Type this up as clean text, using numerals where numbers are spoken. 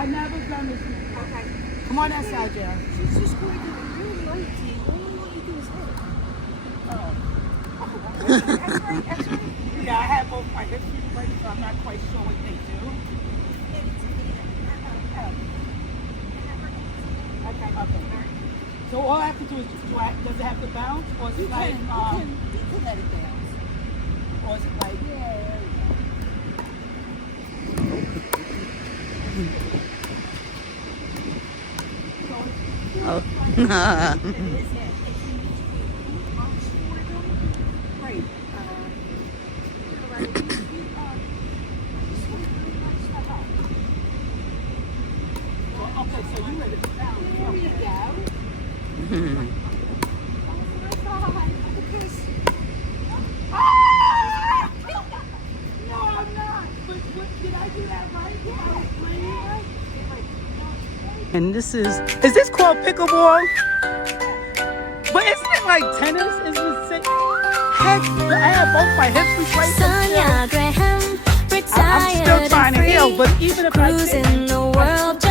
I never done this before. Okay. Come on that side, Jan. She's just going to really light team. Only what you do is hit. Oh. That's right. Yeah, I have both my hips right, so I'm not quite sure what they do. Okay. So all I have to do is just does it have to bounce, or is it like you can let it bounce. or is it like Oh. okay, so you let it bounce. There you go. Oh my God. No, I'm not. But did I do that right? Yeah. And this is this called Pickleball? But isn't it like tennis? Is it heck, I have both my hips replaced. Sonia Graham, I'm still retired trying to and heal, free, but even if I cruising didn't, the world.